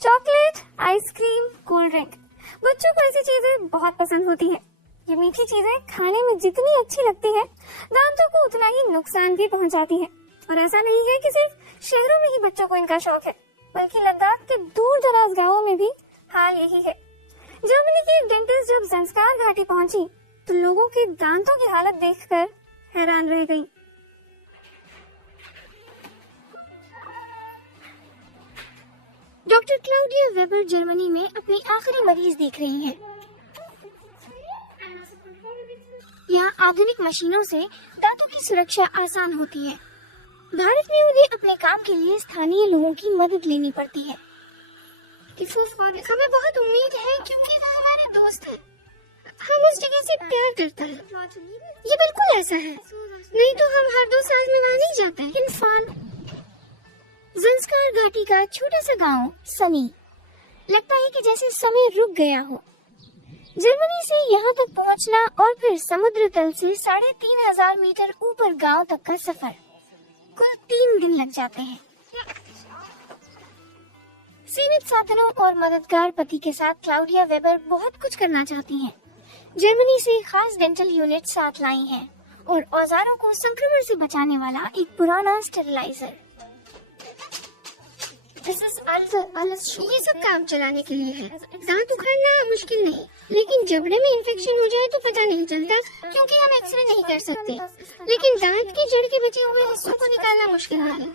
Chocolate, ice cream, cold drink, बच्चों को ऐसी चीजें बहुत पसंद होती है। ये मीठी चीजें खाने में जितनी अच्छी लगती है, दांतों को उतना ही नुकसान भी पहुंचाती है। और ऐसा नहीं है कि सिर्फ शहरों में ही बच्चों को इनका शौक है, बल्कि लद्दाख के दूर दराज गाँवों में भी हाल यही है। जर्मनी की एक डेंटिस्ट जब ज़ंस्कार घाटी पहुंची तो लोगों के दांतों की हालत देखकर हैरान रह गई। डॉक्टर क्लाउडिया वेबर जर्मनी में अपनी आखिरी मरीज देख रही हैं। यहाँ आधुनिक मशीनों से दांतों की सुरक्षा आसान होती है। भारत में उन्हें अपने काम के लिए स्थानीय लोगों की मदद लेनी पड़ती है। हमें बहुत उम्मीद है क्योंकि वो हमारे दोस्त हैं। हम उस जगह से प्यार करते हैं। ये बिल्कुल ऐसा है, नहीं तो हम हर 2 साल में वहाँ नहीं जाते। इंसान ज़ंस्कार घाटी का छोटा सा गांव सनी, लगता है कि जैसे समय रुक गया हो। जर्मनी से यहाँ तक पहुँचना और फिर समुद्र तल से 3500 मीटर ऊपर गांव तक का सफर, कुल 3 दिन लग जाते हैं। सीमित साधनों और मददगार पति के साथ क्लाउडिया वेबर बहुत कुछ करना चाहती हैं। जर्मनी से खास डेंटल यूनिट साथ लाई हैं और औजारों को संक्रमण से बचाने वाला एक पुराना स्टेरिलाइजर। ये सब काम चलाने के लिए है। दांत उखाड़ना मुश्किल नहीं, लेकिन जबड़े में इंफेक्शन हो जाए तो पता नहीं चलता क्योंकि हम एक्सरे नहीं कर सकते। लेकिन दांत की जड़ के बचे हुए हिस्सों को निकालना मुश्किल है।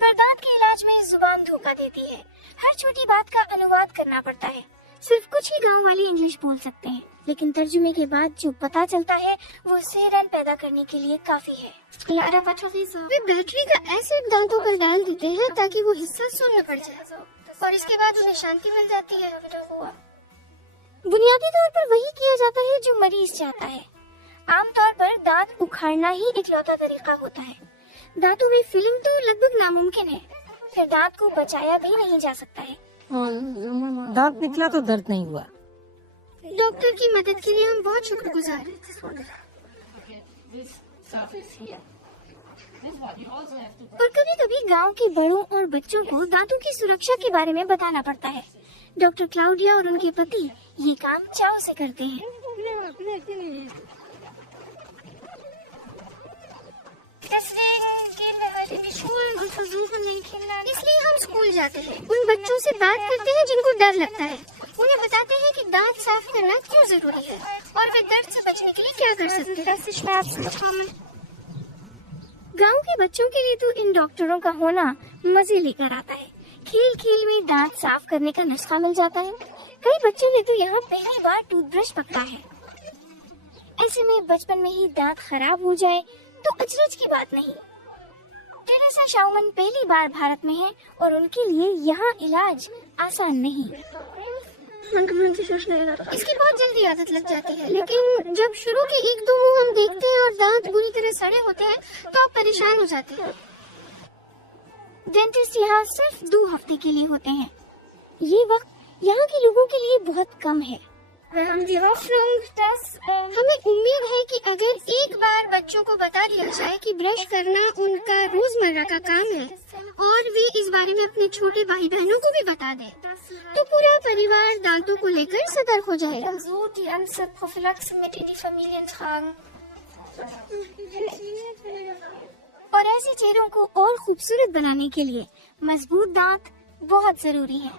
पर दांत के इलाज में जुबान धोखा देती है। हर छोटी बात का अनुवाद करना पड़ता है। सिर्फ कुछ ही गांव वाले इंग्लिश बोल सकते हैं, लेकिन तर्जुमे के बाद जो पता चलता है वो सेरन पैदा करने के लिए काफी है। वे बैटरी का एसिड दांतों पर डाल देते हैं ताकि वो हिस्सा सुन्न पड़ जाए और इसके बाद उन्हें शांति मिल जाती है। बुनियादी तौर पर वही किया जाता है जो मरीज चाहता है। आमतौर पर दांत उखाड़ना ही इकलौता तरीका होता है। दांतों में फिलिंग तो लगभग नामुमकिन है, फिर दांत को बचाया भी नहीं जा सकता है। दांत निकला तो दर्द नहीं हुआ। डॉक्टर की मदद के लिए हम बहुत शुक्रगुजार हैं। और कभी कभी गांव के बड़ों और बच्चों को दांतों की सुरक्षा के बारे में बताना पड़ता है। डॉक्टर क्लाउडिया और उनके पति ये काम चाव से करते हैं। इसलिए हम स्कूल जाते हैं, उन बच्चों से बात करते हैं जिनको डर लगता है। उन्हें बताते हैं कि दांत साफ करना क्यों जरूरी है और वे दर्द से बचने के लिए क्या कर सकते हैं। गांव के बच्चों के लिए तो इन डॉक्टरों का होना मजे लेकर आता है। खेल खेल में दांत साफ करने का नुस्खा मिल जाता है। कई बच्चों ने तो यहाँ पहली बार टूथब्रश पकड़ा है। ऐसे में बचपन में ही दांत खराब हो जाए तो अचरज की बात नहीं। टेरेसा शाउमन पहली बार भारत में है और उनके लिए यहाँ इलाज आसान नहीं। इसकी बहुत जल्दी आदत लग जाती है, लेकिन जब शुरू के 1-2 मुंह हम देखते हैं और दांत बुरी तरह सड़े होते हैं तो आप परेशान हो जाते हैं। डेंटिस्ट यहाँ सिर्फ 2 हफ्ते के लिए होते हैं। ये वक्त यहाँ के लोगों के लिए बहुत कम है। हमें उम्मीद है कि अगर एक बार बच्चों को बता दिया जाए कि ब्रश करना उनका रोजमर्रा का काम है और वे इस बारे में अपने छोटे भाई बहनों को भी बता दें, तो पूरा परिवार दांतों को लेकर सतर्क हो जाएगा। और ऐसे चेहरों को और खूबसूरत बनाने के लिए मजबूत दांत बहुत जरूरी है।